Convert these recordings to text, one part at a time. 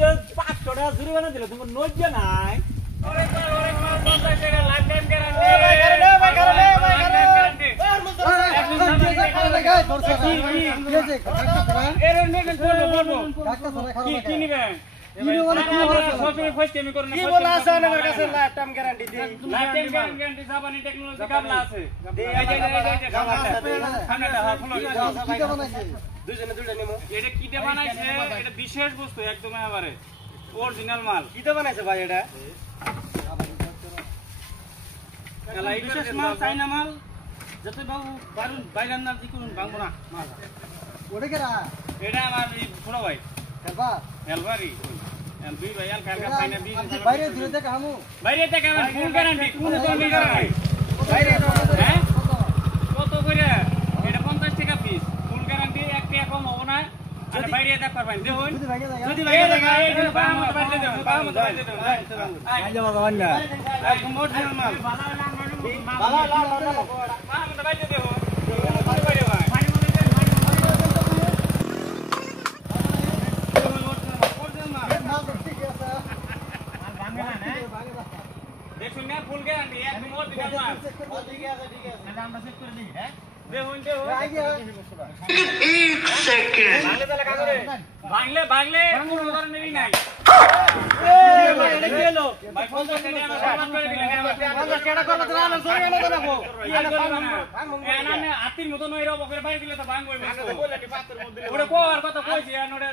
অনুযায়ী 500 টাকা জরিমানা দিলে তোমার নজ্জা নাই। ওরে মাল 50 টাকা লাইফ টাইম গ্যারান্টি। এর নেবেন বলবো কি নিবেন? কি বলা আছে আমার কাছে লাইফ টাইম গ্যারান্টি দিই। লাইফ টাইম গ্যারান্টি জাপানি টেকনোলজি কাবলা আছে। এই যে খানাটা হলো কিটা বানাইছে? দুইটা নেমো। এটা কিটা বানাইছে? এটা বিশেষ বস্তু একদম এবারে অরিজিনাল মাল। কিটা বানাইছে ভাই এটা? এলা বিশেষ মাল চাইনা মাল। যত বাবু বারুন বাইলান না দিকুন ভাঙবো না মাল। ওটা কেরা? এটা আমার ছোট ভাই। হেলবা? হেলবারি। দুই ভাই আল কালকা ফাইনা বি বাইরে ধরে দেখ হামু। বাইরে থেকে আমি ফুল গ্যারান্টি কোন কোন গ্যারান্টি। বাইরে হ্যাঁ? কত করে? এটা 50 টাকা পিস। ফুল গ্যারান্টি 1 টাকা কম হবে না। আর বাইরে দেখ পারবেন দেখুন। যদি বাইরে দেখা এই যে বাম মত বাইরে দেন। বাম মত বাইরে দেন। আই যাব বাবা না। একদম অরিজিনাল মাল। বালা লা লা বাম মত বাইরে দেন। বাইরে ভাই। দেখুন না ফুল গ্যারান্টি একদম অরিজিনাল মাল। ঠিক আছে তাহলে আমরা চেক করে দিই হ্যাঁ দেখুন 1 সেকেন্ড বাংলে কোনো ধরনেরই নাই। এটা কি হলো ভাই 50 টাকা আমরা সমান করে দিলেন 50 টাকা করলে তো আলো সরে গেল না গো কি না না আতির মত নই রব করে বাইরে দিলে তো ভাঙবই না বললাটি পাত্রের মধ্যে ওরে কোয়ার কথা কইছি আর ওরে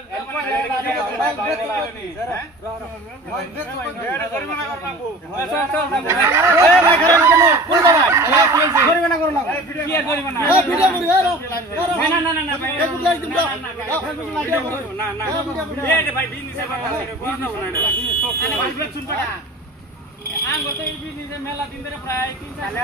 মেলা দিন ধরে প্রায় 3-4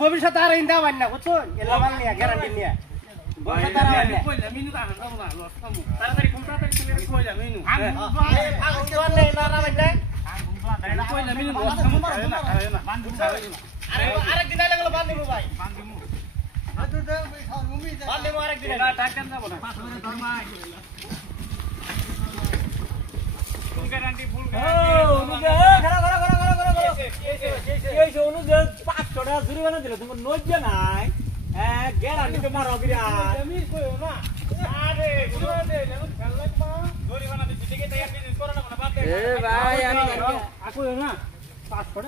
ভবিষ্যতে আর ইন্দা বান্না বুঝছো এলা মাল নিয়া গ্যারান্টি নিয়া ভবিষ্যতে আর বান্না কইলা মিনু তা হাসা বলা লস কামু তাড়াতাড়ি কোন তাড়াতাড়ি চলে কইলা মিনু আগুন কোন নেই না না বান্না আগুন কইলা মিনু লস কামু না বান্ধু আরে আরেকদিন আইলে গেল বান্ধিমু ভাই বান্ধিমু হাতু দে মুমি দে বান্ধিমু আরেকদিন না টাকা যাব না 500 ধর্মা ফুল গ্যারান্টি অনুযায়ী 500 টাকা জরিমানা দিলে তোমার নজ্জা নাই। গ্যারান্টি তো মারো বিরাট জরিমানা দিচ্ছি ঠিক আছে বিজনেস করো না বাদ দে ভাই আমি